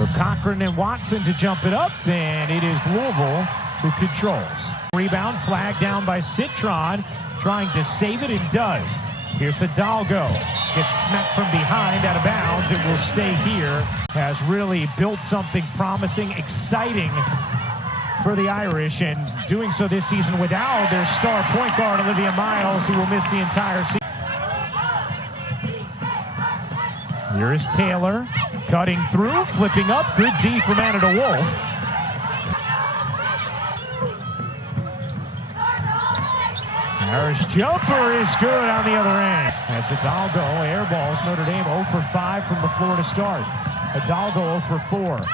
So Cochran and Watson to jump it up, and it is Louisville who controls. Rebound, flag down by Citron, trying to save it, and does. Here's Hidalgo. Gets smacked from behind, out of bounds. It will stay here. Has really built something promising, exciting for the Irish, and doing so this season without their star point guard, Olivia Miles, who will miss the entire season. Here is Taylor, cutting through, flipping up. Good D from Anna DeWolf. Harris jumper is good on the other end. As Hidalgo airballs Notre Dame 0 for 5 from the floor to start. Hidalgo 0 for 4.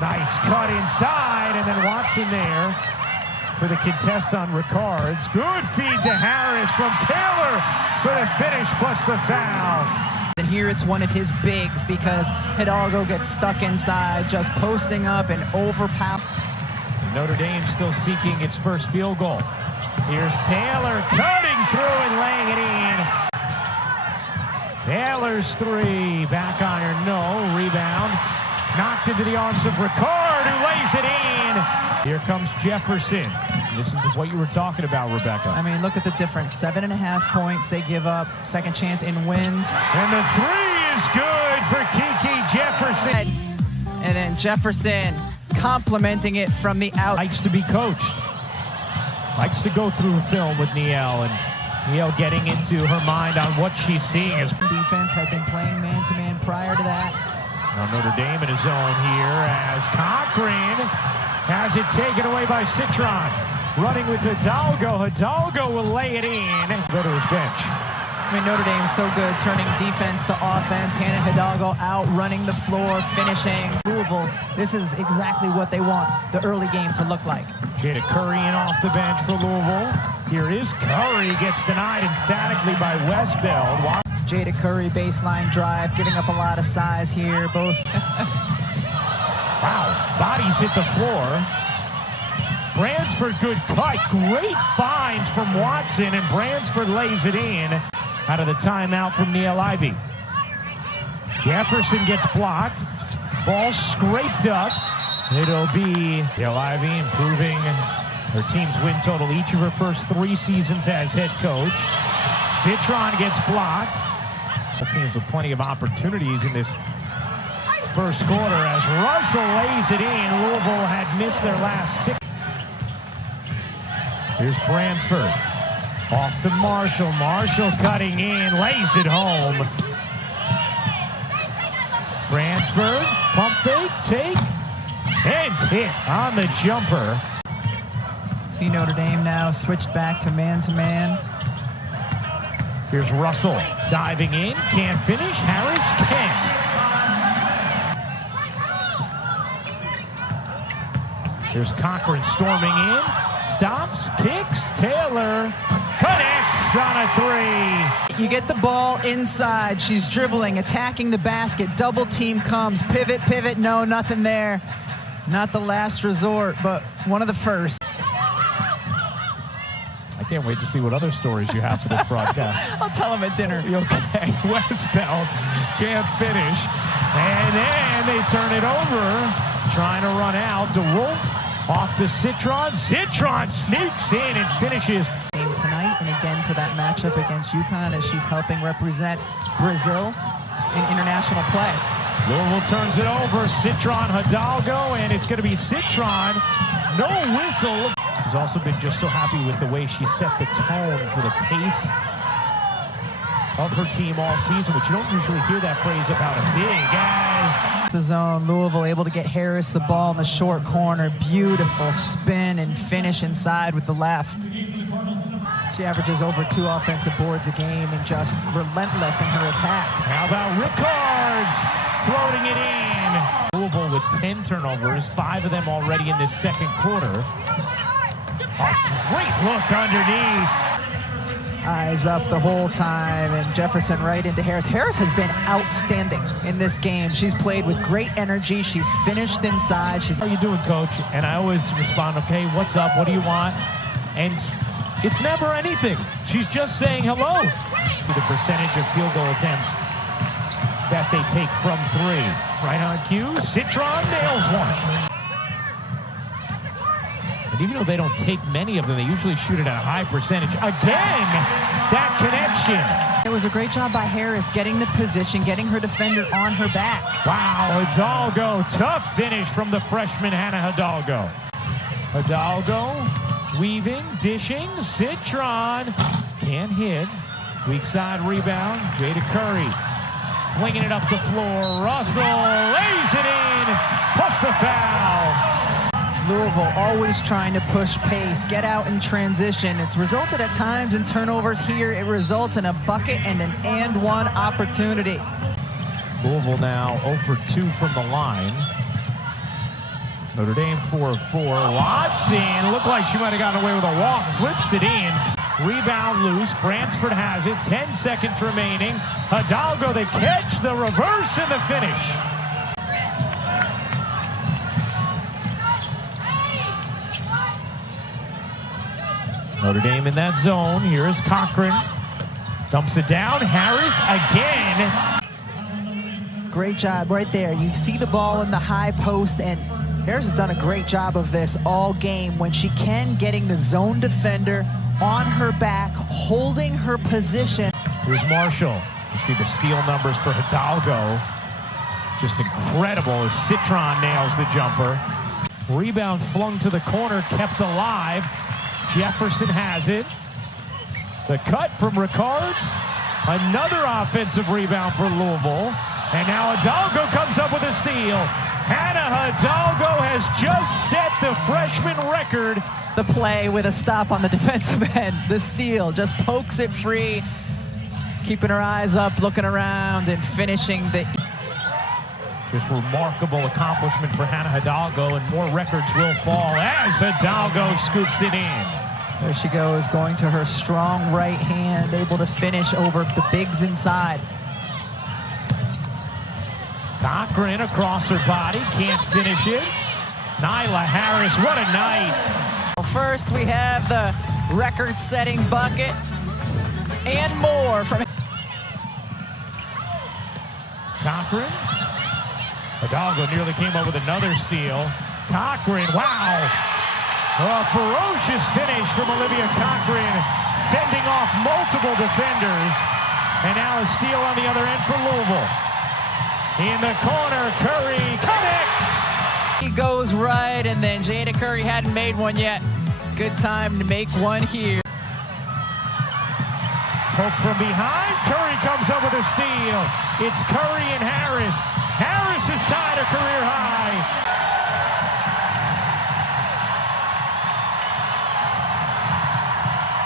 Nice cut inside, and then Watson there for the contest on Ricards. Good feed to Harris from Taylor for the finish plus the foul. And here it's one of his bigs because Hidalgo gets stuck inside, just posting up and overpower. Notre Dame still seeking its first field goal. Here's Taylor cutting through and laying it in. Taylor's three, back iron, no, rebound. Knocked into the arms of Ricard, who lays it in. Here comes Jefferson. This is what you were talking about, Rebecca. I mean, look at the difference. 7.5 points they give up. Second chance in wins. And the three is good for Kiki Jefferson. And then Jefferson complimenting it from the out. Likes to be coached. Likes to go through film with Niel, and Niel getting into her mind on what she's seeing. As defense had been playing man-to-man prior to that. Now Notre Dame in his zone here as Cochran has it taken away by Citron. Running with Hidalgo. Hidalgo will lay it in. Go to his bench. I mean, Notre Dame's so good, turning defense to offense. Hannah Hidalgo out running the floor, finishing. Louisville, this is exactly what they want the early game to look like. Jada Curry in off the bench for Louisville. Here is Curry, gets denied emphatically by Westbeld. Jada Curry baseline drive, giving up a lot of size here. Both. Wow, bodies hit the floor. Bransford, good cut. Great finds from Watson, and Bransford lays it in out of the timeout from Neil Ivey. Jefferson gets blocked. Ball scraped up. It'll be Neil Ivey improving her team's win total each of her first 3 seasons as head coach. Citron gets blocked. Teams with plenty of opportunities in this first quarter as Russell lays it in. Louisville had missed their last 6. Here's Bransford. Off to Marshall. Marshall cutting in, lays it home. Bransford, pump fake, take, and hit on the jumper. See Notre Dame now switched back to man-to-man. Here's Russell diving in, can't finish. Harris can. Here's Cochran storming in, stops, kicks, Taylor connects on a 3. You get the ball inside, she's dribbling, attacking the basket, double team comes, pivot, no, nothing there. Not the last resort, but one of the first. I can't wait to see what other stories you have for this broadcast. I'll tell them at dinner. Okay, Westbeld can't finish. And then they turn it over. Trying to run out. DeWolf off to Citron. Citron sneaks in and finishes. Tonight and again for that matchup against UConn as she's helping represent Brazil in international play. Louisville turns it over. Citron, Hidalgo, and it's going to be Citron. No whistle. She's also been just so happy with the way she set the tone for the pace of her team all season, which you don't usually hear that phrase about a big as the zone. Louisville able to get Harris the ball in the short corner. Beautiful spin and finish inside with the left. She averages over 2 offensive boards a game and just relentless in her attack. How about Ricards floating it in? Louisville with 10 turnovers, 5 of them already in this second quarter. A great look underneath. Eyes up the whole time, and Jefferson right into Harris. Harris has been outstanding in this game. She's played with great energy. She's finished inside. How you doing, coach? And I always respond, okay, what's up? What do you want? And it's never anything. She's just saying hello. The percentage of field goal attempts that they take from three. Right on cue, Citron nails one. And even though they don't take many of them, they usually shoot it at a high percentage. Again, that connection. It was a great job by Harris getting the position, getting her defender on her back. Wow, Hidalgo, tough finish from the freshman Hannah Hidalgo. Hidalgo weaving, dishing, Citron can't hit. Weak side rebound, Jada Curry flinging it up the floor. Russell lays it in, plus the foul. Louisville always trying to push pace, get out in transition. It's resulted at times in turnovers. Here it results in a bucket and an and-one opportunity. Louisville now 0 for 2 from the line. Notre Dame 4 of 4. Watson looked like she might have gotten away with a walk. Flips it in. Rebound loose. Bransford has it. 10 seconds remaining. Hidalgo, they catch the reverse and the finish. Notre Dame in that zone. Here is Cochran. Dumps it down. Harris again. Great job right there. You see the ball in the high post, and Harris has done a great job of this all game when she can, getting the zone defender on her back, holding her position. Here's Marshall. You see the steal numbers for Hidalgo. Just incredible as Citron nails the jumper. Rebound flung to the corner, kept alive. Jefferson has it. The cut from Ricards. Another offensive rebound for Louisville. And now Hidalgo comes up with a steal. Hannah Hidalgo has just set the freshman record. The play with a stop on the defensive end. The steal just pokes it free. Keeping her eyes up, looking around, and finishing the... Just remarkable accomplishment for Hannah Hidalgo, and more records will fall as Hidalgo scoops it in. There she goes, going to her strong right hand, able to finish over the bigs inside. Cochran across her body, can't finish it. Nyla Harris, what a night. First, we have the record-setting bucket and more from Cochran. Hidalgo nearly came up with another steal. Cochran, wow. A ferocious finish from Olivia Cochran, fending off multiple defenders. And now a steal on the other end for Louisville. In the corner, Curry connects. He goes right, and then Jada Curry hadn't made one yet. Good time to make one here. Poke from behind. Curry comes up with a steal. It's Curry and Harris. Harris has tied a career high.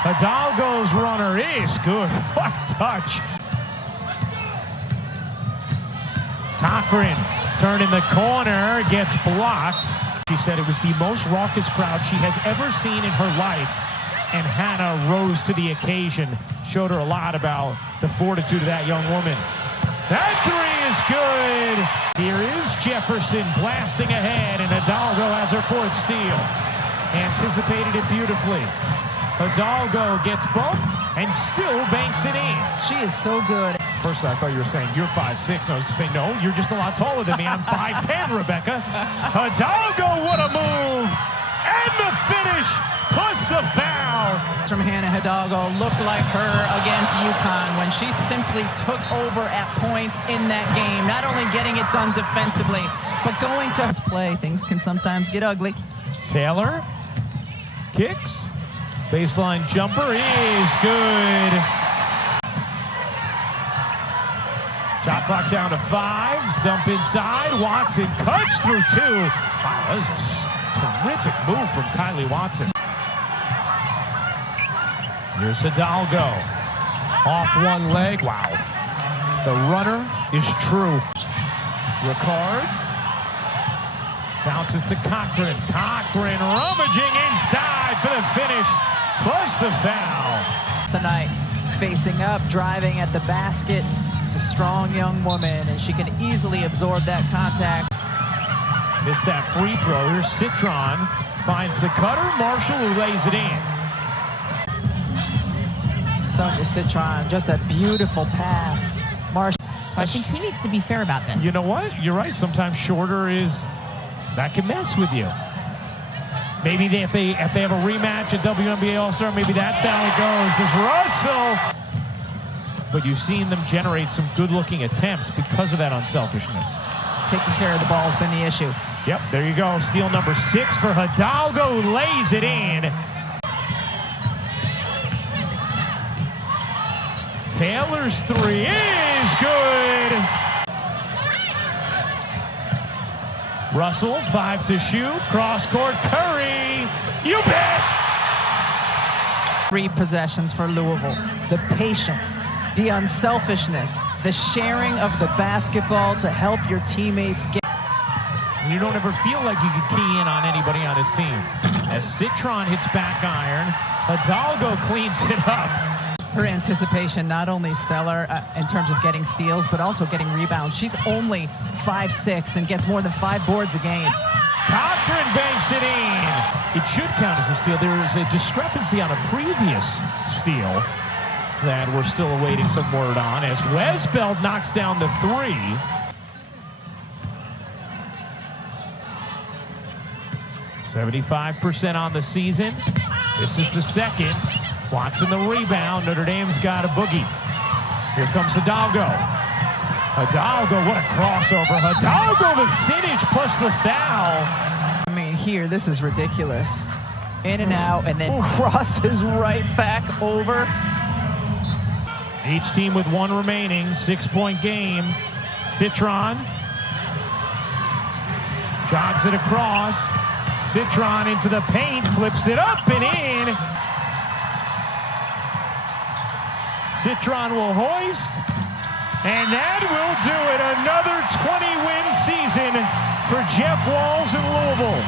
Hidalgo's runner is good. What a touch. Cochran turning the corner, gets blocked. She said it was the most raucous crowd she has ever seen in her life. And Hannah rose to the occasion, showed her a lot about the fortitude of that young woman. That three is good. Here is Jefferson blasting ahead, and Hidalgo has her fourth steal. Anticipated it beautifully. Hidalgo gets bumped and still banks it in. She is so good. First, I thought you were saying you're 5'6". I was going to say, no, you're just a lot taller than me. I'm 5'10", Rebecca. Hidalgo, what a move. And the finish, plus the foul. From Hannah Hidalgo looked like her against UConn when she simply took over at points in that game. Not only getting it done defensively, but going to play. Things can sometimes get ugly. Taylor kicks. Baseline jumper is good. Shot clock down to 5. Dump inside. Watson cuts through 2. Wow, that was a terrific move from Kylie Watson. Here's Hidalgo. Off one leg. Wow. The runner is true. Ricards. Bounces to Cochran. Cochran rummaging inside for the finish. Plus the foul. Tonight, facing up, driving at the basket. It's a strong young woman, and she can easily absorb that contact. Missed that free throw. Here's Citron. Finds the cutter. Marshall, who lays it in. Sonia Citron, just a beautiful pass. Marshall. I think he needs to be fair about this. You know what? You're right. Sometimes shorter that can mess with you. Maybe if they have a rematch at WNBA All-Star, maybe that's how it goes. There's Russell. But you've seen them generate some good-looking attempts because of that unselfishness. Taking care of the ball has been the issue. Yep, there you go. Steal number 6 for Hidalgo, who lays it in. Taylor's 3 is good. Russell, 5 to shoot. Cross court, Curry. You bet. 3 possessions for Louisville. The patience, the unselfishness, the sharing of the basketball to help your teammates get. You don't ever feel like you can key in on anybody on his team. As Citron hits back iron, Hidalgo cleans it up. Her anticipation not only stellar in terms of getting steals, but also getting rebounds. She's only 5'6" and gets more than 5 boards a game. Cochran banks it in. It should count as a steal. There is a discrepancy on a previous steal that we're still awaiting some word on, as Wesbeld knocks down the 3. %75% on the season. This is the second. Watson the rebound. Notre Dame's got a boogie. Here comes Hidalgo. Hidalgo, what a crossover. Hidalgo the finish plus the foul. I mean, here, this is ridiculous. In and out, and then crosses right back over. Each team with 1 remaining, 6-point game. Citron jogs it across. Citron into the paint, flips it up and in. Citron will hoist, and that will do it. Another 20-win season for Jeff Walz in Louisville.